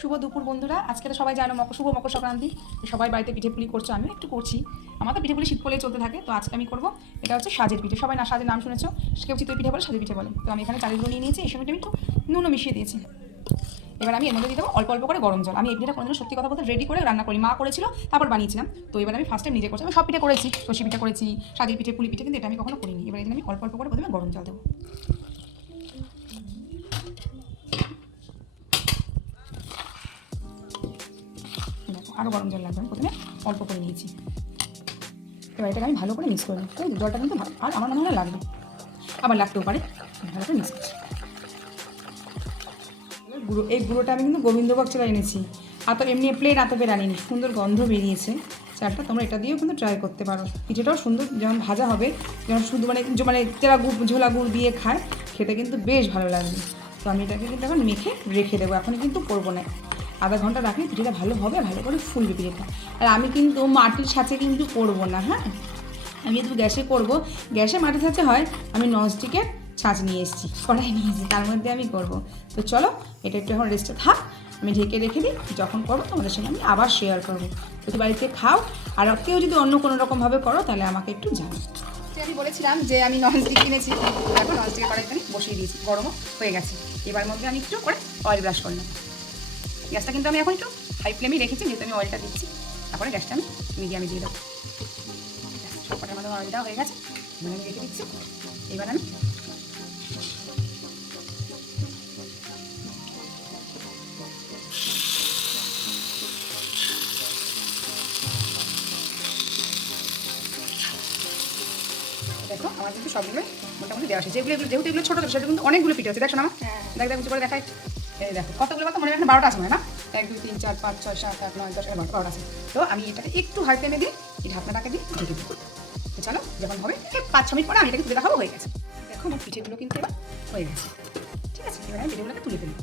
শুভ দুপুর বন্ধুরা। আজকে তো সবাই জানো শুভ মকর সংক্রান্তি, সবাই বাড়িতে পিঠে পুলি করছো, আমিও একটু করছি। আমার তো পিঠে পুলি শীত পলেই চলতে থাকে। তো আজকে আমি করবো, এটা হচ্ছে সাজের পিঠে। সবাই না সাজের নাম শুনেছো, কেউ চিতই পিঠে বলে, সাজের পিঠে বলে। তো আমি এখানে চালের নিয়ে নিয়েছি, এই সময়টা আমি একটু নুনও মিশিয়ে দিয়েছি। এবার আমি এর মধ্যে দিয়ে দেবো অল্প অল্প করে গরম জল। আমি এই পিঠাটা কোনোদিনও সত্যি কথা বলতে রেডি করে রান্না করি, মা করেছিল তারপর বানিয়েছিলাম। তো এবার আমি ফার্স্ট টাইম নিজে করছি। আমি সব পিঠে করেছি, সর্ষে পিঠে করেছি, সাজের পিঠে, পুলি পিঠে, কিন্তু এটা আমি কখনো করিনি। এবার এই জন্য আমি অল্প অল্প করে প্রথমে গরম জল দেবো। দেখো আরও গরম জল লাগবে, আমি প্রথমে অল্প করে নিয়েছি। এবার এটাকে আমি ভালো করে মিক্স করে নিই। জলটা কিন্তু আর আমার মনে হয় লাগবে, আবার লাগতেও পারে। ভালো করে মিক্স করছি। গুঁড়ো, এই গুঁড়োটা আমি কিন্তু গোবিন্দভোগ চাল এনেছি, আতপ এমনি প্লেন আতপের আনিনি। সুন্দর গন্ধ বেরিয়েছে চালটা, তোমরা এটা দিয়েও কিন্তু ট্রাই করতে পারো। পিঠেটাও সুন্দর, যেমন ভাজা হবে, যেমন শুধু মানে তেরা গুড়, ঝোলা গুড় দিয়ে খায়, খেতে কিন্তু বেশ ভালো লাগবে। তো আমি এটাকে কিন্তু এখন মেখে রেখে দেবো, এখন কিন্তু করবো না। আধা ঘন্টা রাখলে পিঠেটা ভালো হবে, ভালো করে ফুলবে পিঠেটা। আর আমি কিন্তু মাটির ছাঁচে কিন্তু করবো না, হ্যাঁ, আমি যেহেতু গ্যাসে করবো, গ্যাসে মাটির ছাঁচে হয়, আমি ননস্টিকের ছাঁচ নিয়ে এসেছি, কড়াই নিয়েছি, তার মধ্যে আমি করবো। তো চলো এটা একটু এখন রেস্টে থাক, আমি ঢেকে রেখে দিই। যখন করবো তোমাদের সঙ্গে আমি আবার শেয়ার করবো। যদি বাড়িতে খাও, আর কেউ যদি অন্য কোনো রকমভাবে করো, তাহলে আমাকে একটু জানো। আমি বলেছিলাম যে আমি ননস্টিক কিনেছি, এখন ননস্টিকের কড়াইতে আমি বসিয়ে দিয়েছি, গরমও হয়ে গেছে। এবার মধ্যে আমি একটু করে অয়েল ব্রাশ করলাম। গ্যাসটা কিন্তু আমি এখন একটু হাই ফ্লেমেই রেখেছি, যেহেতু আমি অয়েলটা দিচ্ছি। তারপরে গ্যাসটা আমি মিডিয়ামে দিয়ে দেবো। সবকটার মধ্যে অয়েলটা হয়ে গেছে, এবার আমি রেখে দিচ্ছি। এবার আমি দেখো আমার কিন্তু সবগুলো মোটামুটি দেওয়া আছে। যেহেতু এগুলো ছোটো সেটা কিন্তু অনেকগুলো পিঠে আছে। দেখো না, আমার দেখ উঁচু করে দেখাই। এই দেখো কতগুলো, কত মনে রাখেন 12টা আছে না? 1 2 3 4 5 6 7 8 9 10 11 12টা আছে। তো আমি এটাকে একটু হাই ফ্লেমে দিই, এই ঢাকনাটাকে দিয়ে ঢেকে দিই। তো চলো, যখন হবে 5-6 মিনিট পরে আমি এটাকে তুলে দেখাবো, হয়ে গেছে। দেখো আমার পিঠেগুলো কিন্তু এবার হয়ে গেছে। ঠিক আছে, এবার আমি পিঠেগুলোকে তুলে ফেলি।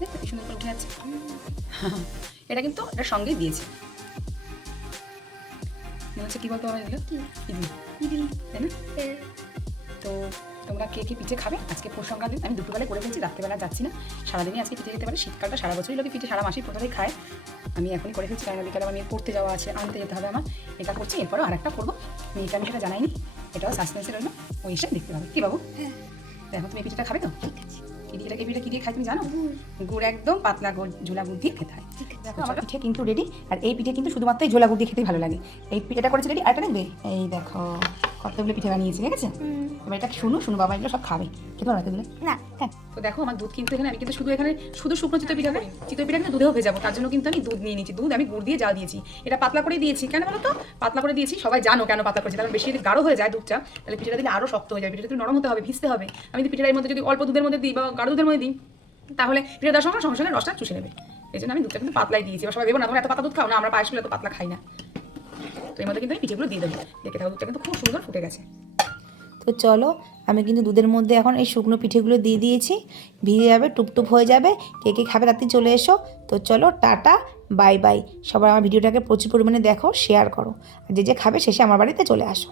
দেখো কি সুন্দর করে উঠে যাচ্ছে। এটা কিন্তু এটার সঙ্গেই দিয়েছি। হচ্ছে কী বলতো, এগুলো ইডলি, তাই না? তো তোমরা কে কে পিঠে খাবে? আজকে পৌষ সংক্রান্তি আমি দুপুরবেলায় করে ফেলছি, রাত্রেবেলা যাচ্ছি না, সারাদিনই আজকে পিঠে খেতে পারে। শীতকালটা সারা বছরই লোকে পিঠে সারা মাসেই প্রথমেই খায়। আমি এখনই করে ফেলছি, কারণ বিকালে আমার মেয়ে পড়তে যাওয়া আছে, আনতে যেতে হবে আমার। এটা করছি, এরপরেও আরেকটা করবো। মেয়েকে আমি সেটা জানাইনি, এটাও সাসপেন্সে রইলো, ওই এসে দেখতে পাবে। কি বাবু? দেখো তুমি পিঠেটা খাবে তো? ঠিক আছে। এই পিঠে কী দিয়ে খাই তুমি জানো? গুড়, একদম পাতলা গুড়, ঝোলা গুড় দিয়ে খেতে হয়। দেখো আমার পিঠে কিন্তু রেডি। আর এই পিঠে কিন্তু শুধুমাত্র এই ঝোলা গুড় দিয়ে খেতেই ভালো লাগে। এই পিঠেটা করেছি রেডি। আরেকটা দেখবে, এই দেখো কতগুলো পিঠে বানিয়েছি, ঠিক আছে? এবার এটা শুনো বাবা, এগুলো সব খাবে, খেতে পারবে এগুলো না? হ্যাঁ। তো দেখো আমার দুধ কিন্তু এখানে, আমি কিন্তু শুধু শুকনো চিতই পিঠা করি। চিতই পিঠা কিন্তু দুধেও ভেজাবো, তার জন্য কিন্তু আমি দুধ নিয়ে নিচ্ছি। দুধ আমি গুড় দিয়ে জাল দিয়েছি। এটা পাতলা করে দিয়েছি, কেন বলো তো? পাতলা করে দিয়েছি, সবাই জানো কেন পাতলা করেছি, কারণ বেশি যদি গাঢ় হয়ে যায় দুধটা, তাহলে পিঠাটা দিলে আরও শক্ত হয়ে যায়। পিঠাটা একটু নরম হতে হবে, ভিজতে হবে। আমি যদি পিঠাটার মধ্যে যদি অল্প দুধের মধ্যে দিই বা গাঢ় দুধের মধ্যে দিই, তাহলে পিঠে দেওয়ার সঙ্গে সঙ্গে রসটা চুষে নেবে। এই জন্য আমি দুধটা কিন্তু পাতলাই দিয়েছি। এবার সবাই ভেবো না তোমরা এত পাতলা দুধ খাও না, আমরা পায়েসগুলো এত পাতলা খাই না। তো এর মধ্যে কিন্তু আমি পিঠেগুলো দিয়ে দেবো। দেখে থাকো দুধটা কিন্তু খুব সুন্দর ফুটে গেছে। তো চলো, আমি কিন্তু দুধের মধ্যে এখন এই শুকনো পিঠেগুলো দিয়ে দিয়েছি, ভিজে যাবে, টুপটুপ হয়ে যাবে। কে কে খাবে রাত্রি চলে এসো। তো চলো, টাটা, বাই বাই। সবাই আমার ভিডিওটাকে প্রচুর পরিমাণে দেখো, শেয়ার করো, আর যে যে খাবে শেষে আমার বাড়িতে চলে আসো।